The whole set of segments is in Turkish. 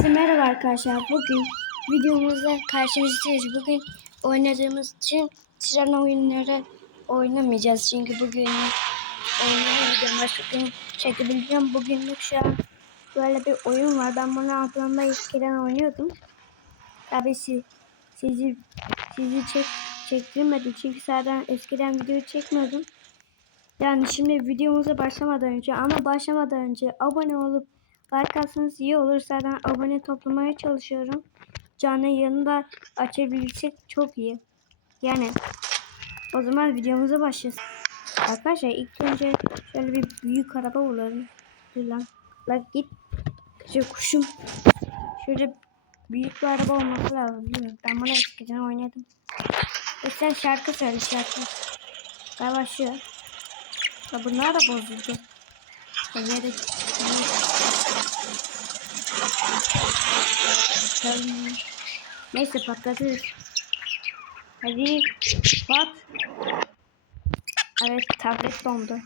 Herkese merhaba arkadaşlar. Bugün videomuzda karşınızdayız. Bugün oynadığımız için tren oyunları oynamayacağız. Çünkü bugün oynayamayacağım. Başka gün çekebileceğim. Bugünlük şu an böyle bir oyun var. Ben bunu aklımda eskiden oynuyordum. Tabii siz, sizi, sizi çek, çektirmedim. Çünkü zaten eskiden video çekmiyordum. Yani şimdi videomuza başlamadan önce ama başlamadan önce abone olup like atsanız iyi olur. Zaten abone toplamaya çalışıyorum. Canlı yayını da açabilsek çok iyi. Yani o zaman videomuza başlayalım. Arkadaşlar ilk önce şöyle bir büyük araba bulalım. Dur lan. Lan git. Şöyle kuşum. Şöyle büyük bir araba olması lazım mi? Ben bunu eskiden oynadım. E sen şarkı söyle şarkı. Ben başlıyor. Ya bunlar da bozuldu. Ya yere Bakalım. Neyse patlatırız. Hadi bak. Evet tablet dondu.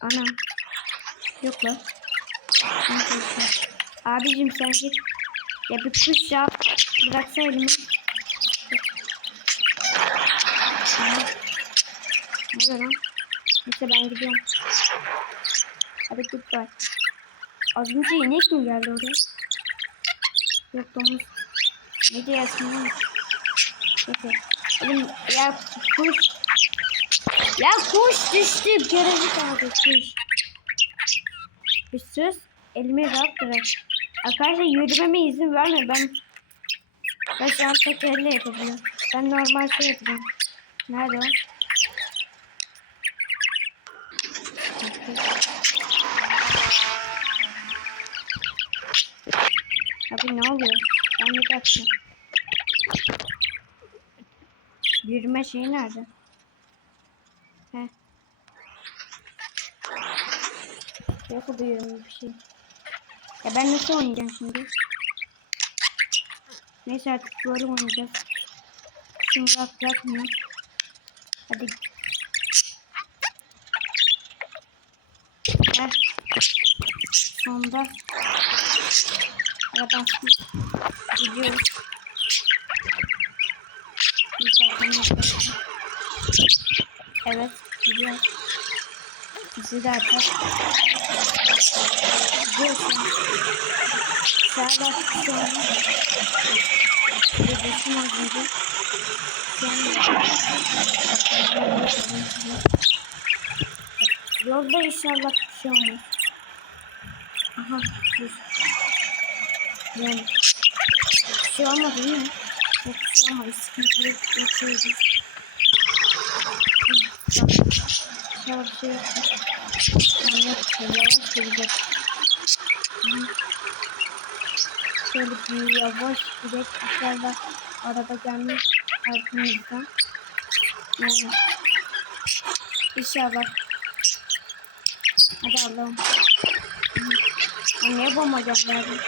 Ana. Yok lan. Abicim sen git. Ya bir kuş yap. Bıraksa elimi. Ne lan? Neyse ben gidiyorum. Hadi bak. Az önce inek mi geldi oraya? Yok domuz. Ne diyorsun lan? Neyse. Oğlum ya kuş. Ya kuş düştü. Gerizek kaldı kuş. Bir sus. Elimi rahat bırak. Arkadaşlar yürümeme izin verme. Ben ben şu an tek elle yapabiliyorum. Ben normal şey yapacağım. Nerede o? Ne oluyor? Ben de kaçtım. Yürüme şeyi nerede? He. Yok bu yürüme bir şey. Ya ben nasıl oynayacağım şimdi? Neyse artık böyle oynayacağız. Şimdi rahat bırakmıyor. Hadi. Heh. Sonunda Aradan gidiyoruz. Evet, gidiyor. Bizi de atar. Gidiyorsun. Sağa bak sonra. Bebesin ağzıydı. Yolda inşallah bir şey olmaz. Aha, dur. Yani bir şey olmadı değil mi? Yok bir şey olmadı. Sıkıntılı geçiyordu. Şöyle bir şey yaptık. Anlatıyor. Yavaş gelecek. Şöyle bir yavaş gidip dışarıda araba gelmiş arkamızdan. Yani inşallah. Hadi Allah'ım. Niye bomba gönderdim?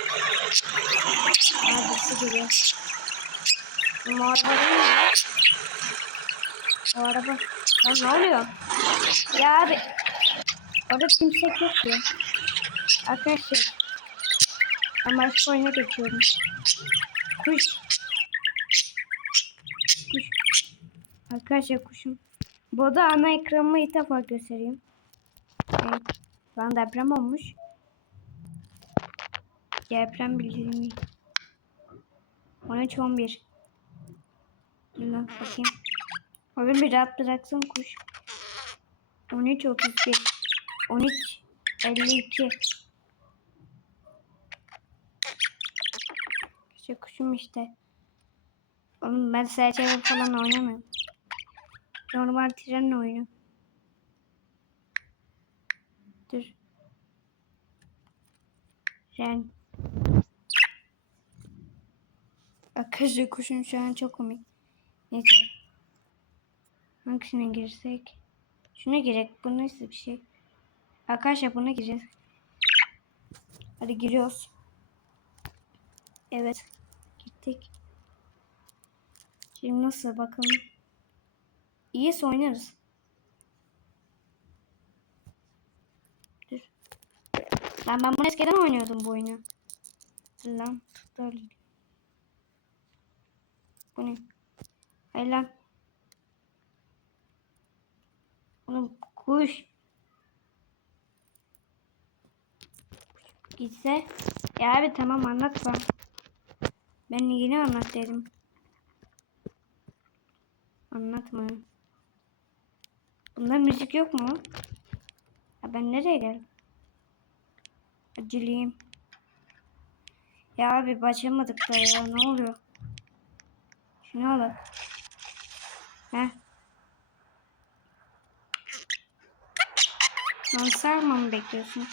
Neredeyse geliyor. Bu araba değil mi? O araba. Lan ne oluyor? Ya abi. Orada kimse yok ya. Arkadaşlar. Ben başka oyuna geçiyorum. Kuş. Kuş. Arkadaşlar kuşum. Bu da ana ekranımı ilk defa göstereyim. Evet. Lan deprem olmuş. Deprem bildirimi. 13 11. Dur bakayım. Oğlum bir rahat bıraksın kuş. 13 31. 13 52. İşte kuşum işte. Oğlum ben serçe falan oynamıyorum. Normal tren oyunu. Dur. Ren. Arkadaşlar kuşun şu an çok komik. Neyse. Hangisine girsek? Şuna girek. Bu nasıl bir şey? Arkadaşlar buna gireceğiz. Hadi giriyoruz. Evet. Gittik. Şimdi nasıl bakalım. İyisi oynarız. Dur. Lan ben bunu eskiden oynuyordum bu oyunu. Lan tuttu. Bu ne? Hayır lan. Oğlum kuş. Gitse. Ya abi tamam anlatma. Ben yeni anlat dedim. Anlatma. Bunda müzik yok mu? Ya ben nereye geldim? Acileyim. Ya abi başlamadık da ya ne oluyor? Şunu alın. Heh. Lan sarma mı bekliyorsun?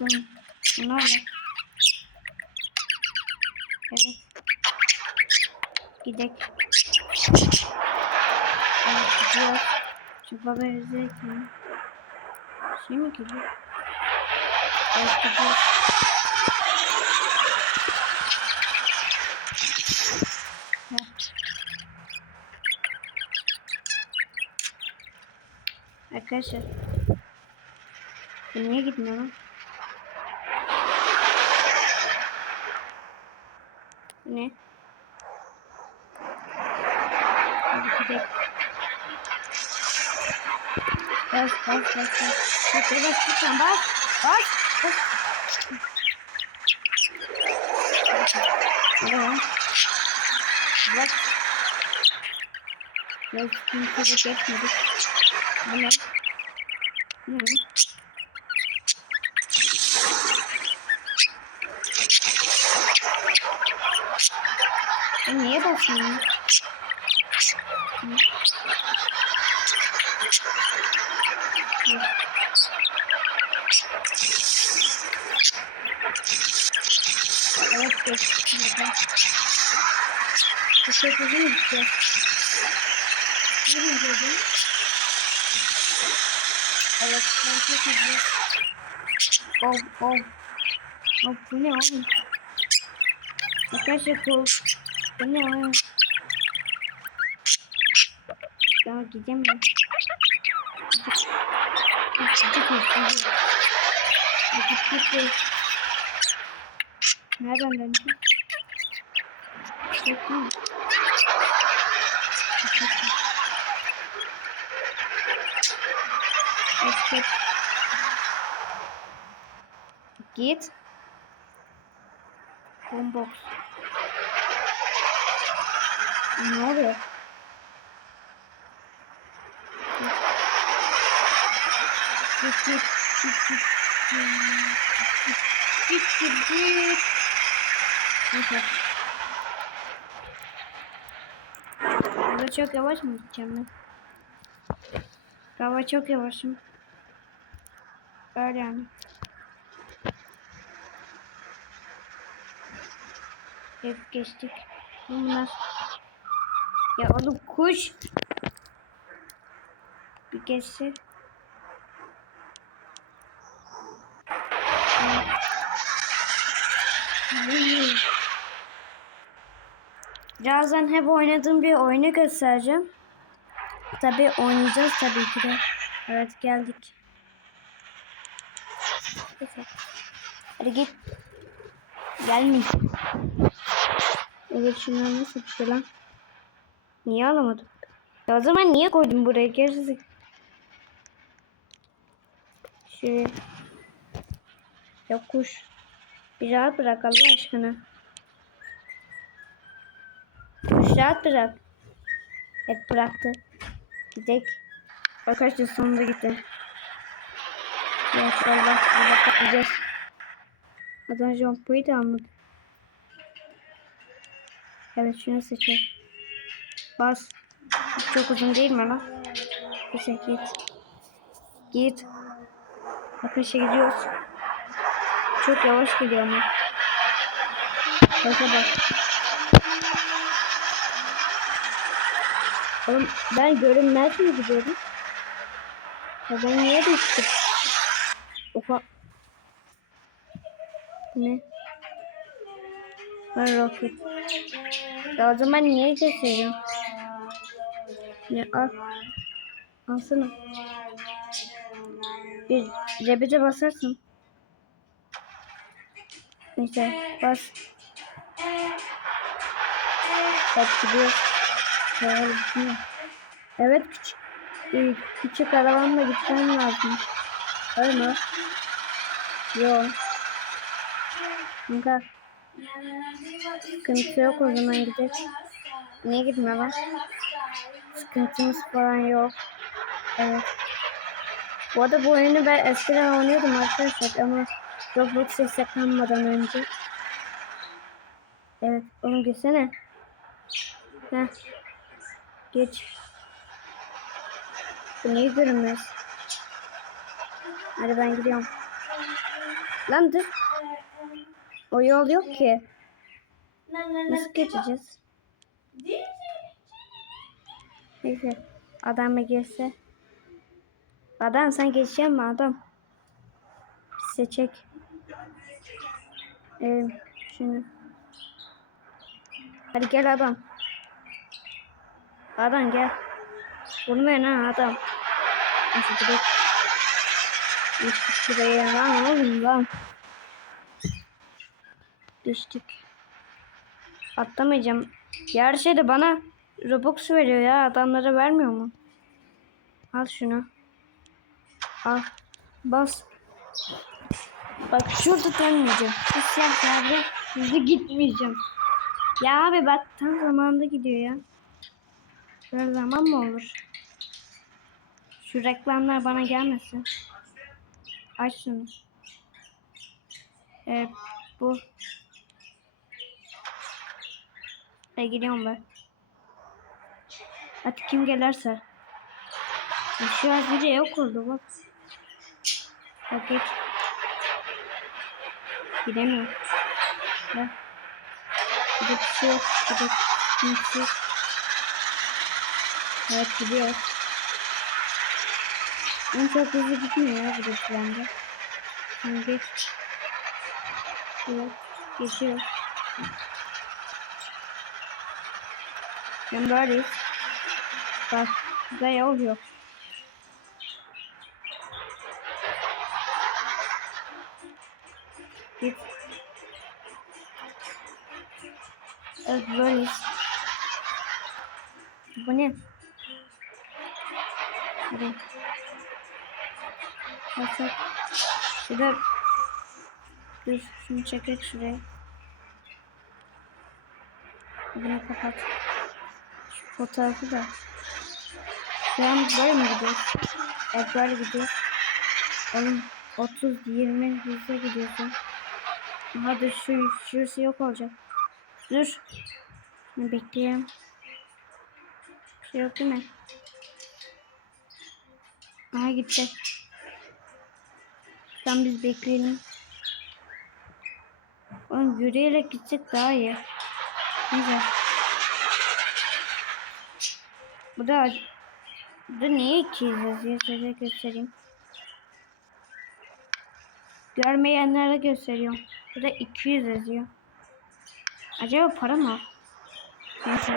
Bunu alın. Evet. Gidek. Evet gidiyor. Şu baba üzerken. Şey mi gidiyor? Evet gidiyor. Heh. Arkadaşlar. Bu niye gitmiyor lan? Bu ne? Hadi gidelim. Bas bas bas bas. Bas bas bas lütfen bas. Bas. Bas. Tamam. Bak. Ya sıkıntı geçmedik. Bu ne? Bu ne? Ben niye basmıyorum? Hı. Hı. Evet, geç. Burada. Teşekkür ederim. Ne diyeceğim? Evet, ben çok hızlı. Oh, oh. Oh, bu ne oğlum? Arkadaşlar bu. Bu ne oğlum? Ya gideceğim ben. Gidip gidip Gidip gidip Nereden döneceğim? Yok mu? Escape. Git. Boombox. Ne oluyor? Git git git git git git git git Neyse. Burada çok yavaş mı gideceğim ben? Galiba çok yavaşım. Öyle yani. Hep geçtik. Bunlar. Ya oğlum kuş. Bir geçse. Birazdan hep oynadığım bir oyunu göstereceğim. Tabi oynayacağız tabii ki de. Evet geldik. Neyse. Hadi git. Gelmeyin. Evet şunlar nasıl bir şey lan? Niye alamadım? Ya o zaman niye koydum buraya gerizekalı? Şöyle. Ya kuş. Bir rahat bırak Allah aşkına. Kuş rahat bırak. Evet bıraktı. Gidek. Arkadaşlar sonunda gitti. Burada patlayacağız. Az önce Jompo'yu da almadı. Evet şunu seçelim. Bas. Çok uzun değil mi lan? Neyse git. Git. Arkadaşlar gidiyoruz. Çok yavaş gidiyor ama. Baka bak. Oğlum ben görünmez mi gidiyorum? Ya ben niye düştüm? Ne? Ben roket. Ya o zaman niye gösteriyorum? Ne al. Alsana. Bir cebede basarsın. Neyse bas. Bak gidiyor. Şöyle gitmiyor. Evet küçük. e, Küçük arabanla gitmem lazım. Öyle mi? Yok. Kanka sıkıntı yok o zaman gidelim. Niye gitme lan? Sıkıntımız falan yok. Evet. Bu arada bu oyunu ben eskiden oynuyordum arkadaşlar ama Roblox yasaklanmadan önce. Evet onu geçsene. Heh. Geç. Bu niye görünmez? Hadi ben gidiyorum. Lan dur. O yol yok ki. Nasıl geçeceğiz? Neyse. Adam mı geçse? Adam sen geçecek mi adam? Seçek. Ee, şunu. Hadi gel adam. Adam gel. Vurmayın ha adam. Nasıl direkt. Düştük şuraya lan oğlum lan. Düştük. Atlamayacağım. Ya her şey de bana Robux veriyor ya. Adamlara vermiyor mu? Al şunu. Al. Bas. Bak şurada dönmeyeceğim. Siyah abi hızlı gitmeyeceğim. Ya abi bak tam zamanında gidiyor ya. Böyle zaman mı olur? Şu reklamlar bana gelmesin. Aç şunu. Evet bu. E gidiyorum ben. Hadi kim gelirse. Şu an biri yok oldu bak. Bak geç. Gidemiyorum. Bak. Bir de bir şey yok. Bir de kimse. Evet gidiyor. En çok hızlı gitmiyor ya bu da şu anda. Şimdi geç. Geçiyor. Ben böyleyiz. Bak. Burada yol yok. Git. Evet böyleyiz. Bu ne? Hadi. Basak. Şurada Dur şunu çekek şuraya. Bunu kapat. Fotoğrafı da. Şu an böyle mi gidiyor? Evet böyle gidiyor. Oğlum 30 20 hızla gidiyorsun. Aha dur şu şurası yok olacak. Dur. Bekleyelim. Bir şey yok değil mi? Aha gitti. Tam biz bekleyelim. Oğlum yürüyerek gitsek daha iyi. Neyse. Bu da bu da niye 200 yazıyor? Size göstereyim. Görmeyenlere gösteriyorum. Bu da 200 yazıyor. Acaba para mı? Neyse.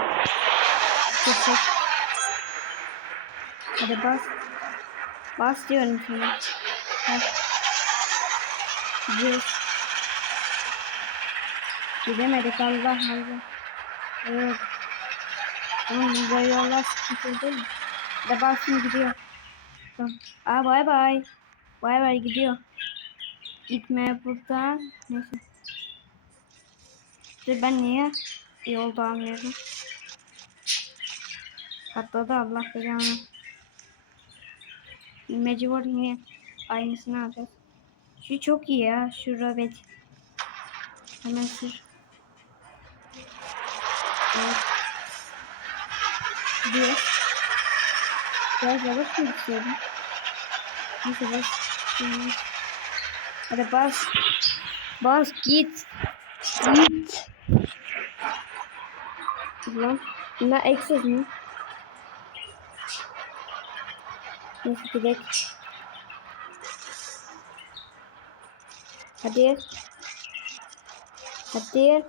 Gitsek. Hadi bas. Bas diyorum sana. Bas. Gidiyoruz. Gidemedik Allah Allah. Evet. Tamam bu yollar sıkıntı değil mi? De basın gidiyor. Aa bay bay. Bay bay gidiyor. Gitmeye buradan. Neyse. Dur ben niye yolda almıyorum? Atladı Allah belanı. Mecbur yine aynısını alacağız. Şu çok iyi ya. Şu robot. Hemen sür. Gidiyor. Biraz yavaş mı gidiyorum? Neyse bas. Şimdi. Hadi bas. Bas git. Git. Lan. Bunlar eksiz mi? Neyse gidelim. Hadi. Hadi.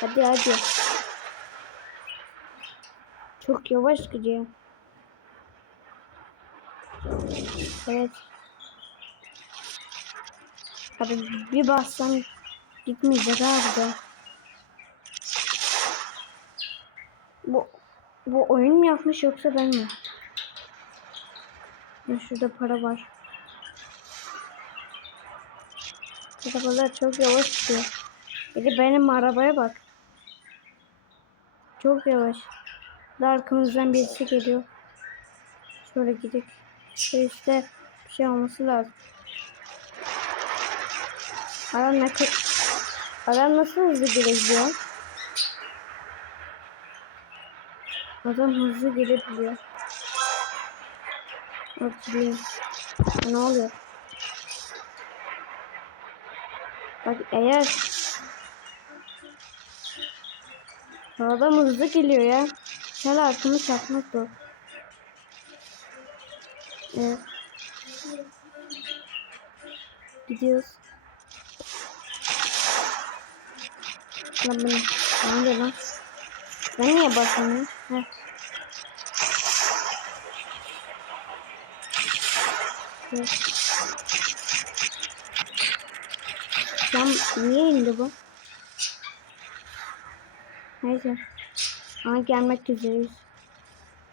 Hadi hadi. Çok yavaş gidiyor. Evet. Abi bir bassam gitmeyecek abi de. Bu, bu oyun mu yapmış yoksa ben mi? Ya şurada para var. Arabalar çok yavaş gidiyor. Bir de benim arabaya bak. Çok yavaş. Arkamızdan birisi geliyor. Şöyle gidip. Şöyle işte bir şey olması lazım. Adam ne. Adam nasıl hızlı girebiliyor? Adam hızlı girebiliyor. Hatırlayayım. Ne oluyor? Bak eğer Adam hızlı geliyor ya. Gel arkamı çarpmak zor. Evet. Gidiyoruz. Lan ne? Ne oluyor lan? Ben niye basamıyorum? Heh. Evet. Lan niye indi bu? Neyse. Ama gelmek üzereyiz.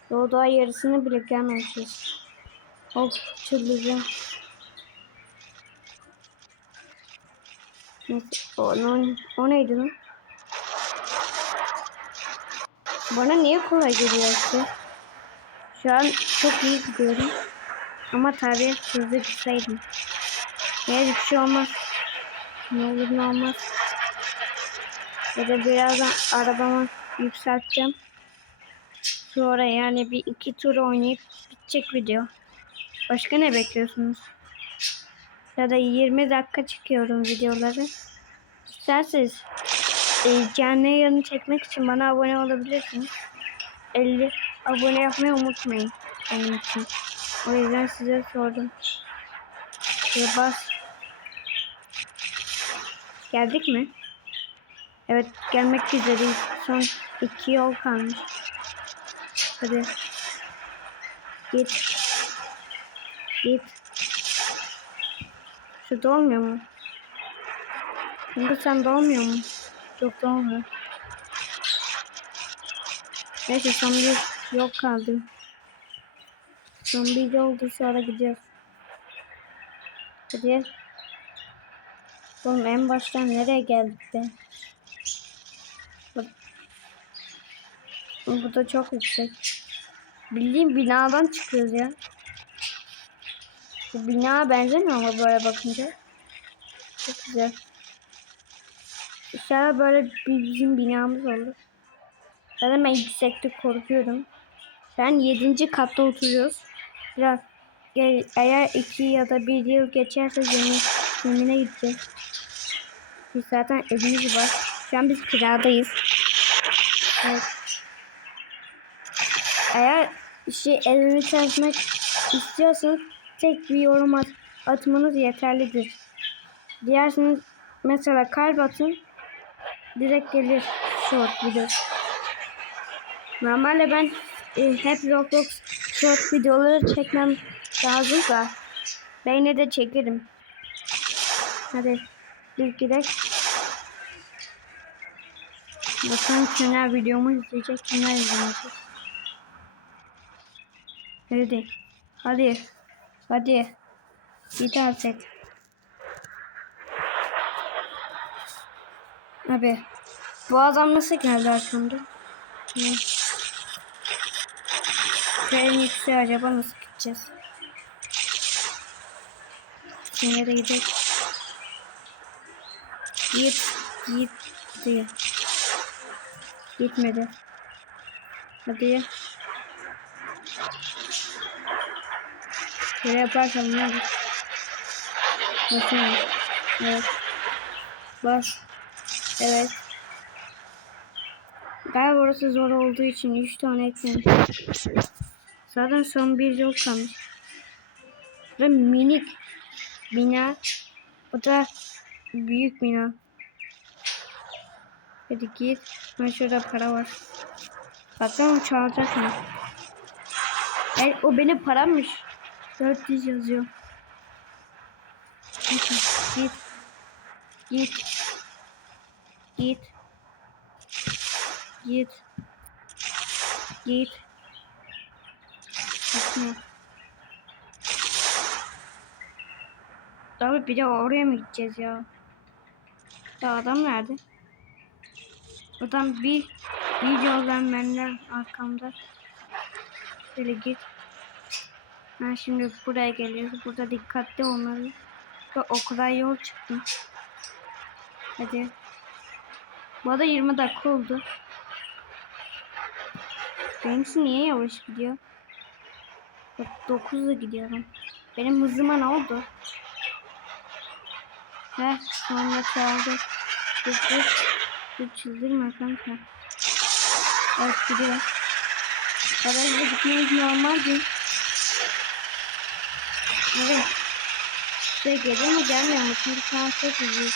Yo daha yarısını bile gelmemişiz. Of çıldıracağım. Neyse. O, o, o neydi lan? Bana niye kolay geliyor ki? Şu an çok iyi gidiyorum. Ama tabii hızlı gitseydim. Neyse bir şey olmaz. Ne olur ne olmaz. Ya da birazdan arabamı yükselteceğim. Sonra yani bir iki tur oynayıp bitecek video. Başka ne bekliyorsunuz? Ya da 20 dakika çıkıyorum videoları. İsterseniz e, canlı yayını çekmek için bana abone olabilirsiniz. 50 abone yapmayı unutmayın benim için. O yüzden size sordum. Şöyle bas. Geldik mi? Evet gelmek üzereyiz. Son iki yol kalmış. Hadi. Git. Git. Şu dolmuyor mu? Çünkü sen dolmuyor mu? Yok dolmuyor. Neyse son bir yol kaldı. Son bir yoldu sonra gideceğiz. Hadi. Oğlum en baştan nereye geldik be? Bu da çok yüksek. Bildiğim binadan çıkıyoruz ya. Bu bina benzemiyor ama böyle bakınca. Çok güzel. İnşallah böyle bizim binamız olur. Zaten ben yüksekte korkuyorum. Ben 7. katta oturuyoruz. Biraz eğer 2 ya da 1 yıl geçerse zemin, zemine gideceğiz. Biz zaten evimiz var. Şu an biz kiradayız. Evet. Eğer şey evimi tanıtmak istiyorsanız tek bir yorum at atmanız yeterlidir. Diyerseniz mesela kalp atın direkt gelir short video. Normalde ben e, hep Roblox short videoları çekmem lazım da ben de çekerim. Hadi bir gidelim. Bakalım kimler videomu izleyecek, kimler izlemeyecek. Hadi. Hadi. Hadi. Git artık. Abi. Bu adam nasıl geldi arkamda? Tren yüksek acaba nasıl gideceğiz? De gidelim. Git. Git. Diye. Gitmedi. Hadi. Şöyle yaparsam ne olur? Basın. Evet. Bas. Evet. Galiba orası zor olduğu için 3 tane eklemiş. Zaten son bir yol kalmış. Ve minik bina. O da büyük bina. Hadi git. Ben şurada para var. Bakalım çalacak mı? Evet, o benim parammış. 400 yazıyor. Git. Git. Git. Git. Git. Git. Gitme. Abi bir de oraya mı gideceğiz ya? Ya adam nerede? Adam bir bir yoldan benden arkamda. Şöyle git. Ben şimdi buraya geliyoruz. Burada dikkatli olmalı. Ve o kadar yol çıktım. Hadi. Bu arada 20 dakika oldu. Benimki niye yavaş gidiyor? Bak 9'la gidiyorum. Benim hızıma ne oldu? Heh sonra çaldı. Dur dur. Dur çıldırma kanka. Evet gidiyor. Arayla gitmemiz normal değil. Evet. Şey geliyor mu gelmiyor mu? Çünkü şu an çok hızlı.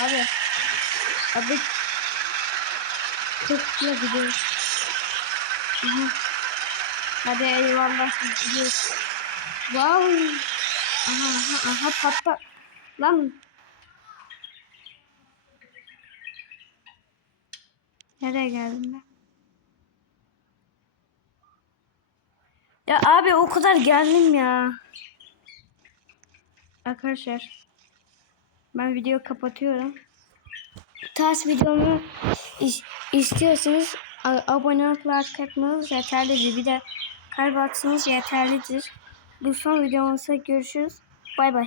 Abi. Abi. Kırkla gidiyoruz. Aha. Hadi eyvallah gidiyoruz. Wow. Aha aha aha patla. Lan. Nereye geldim ben? Ya abi o kadar geldim ya. Arkadaşlar. Ben video kapatıyorum. Ters videomu is- istiyorsanız abone olup like yeterlidir. Bir de kalp atsanız yeterlidir. Bu son videomuzda görüşürüz. Bay bay.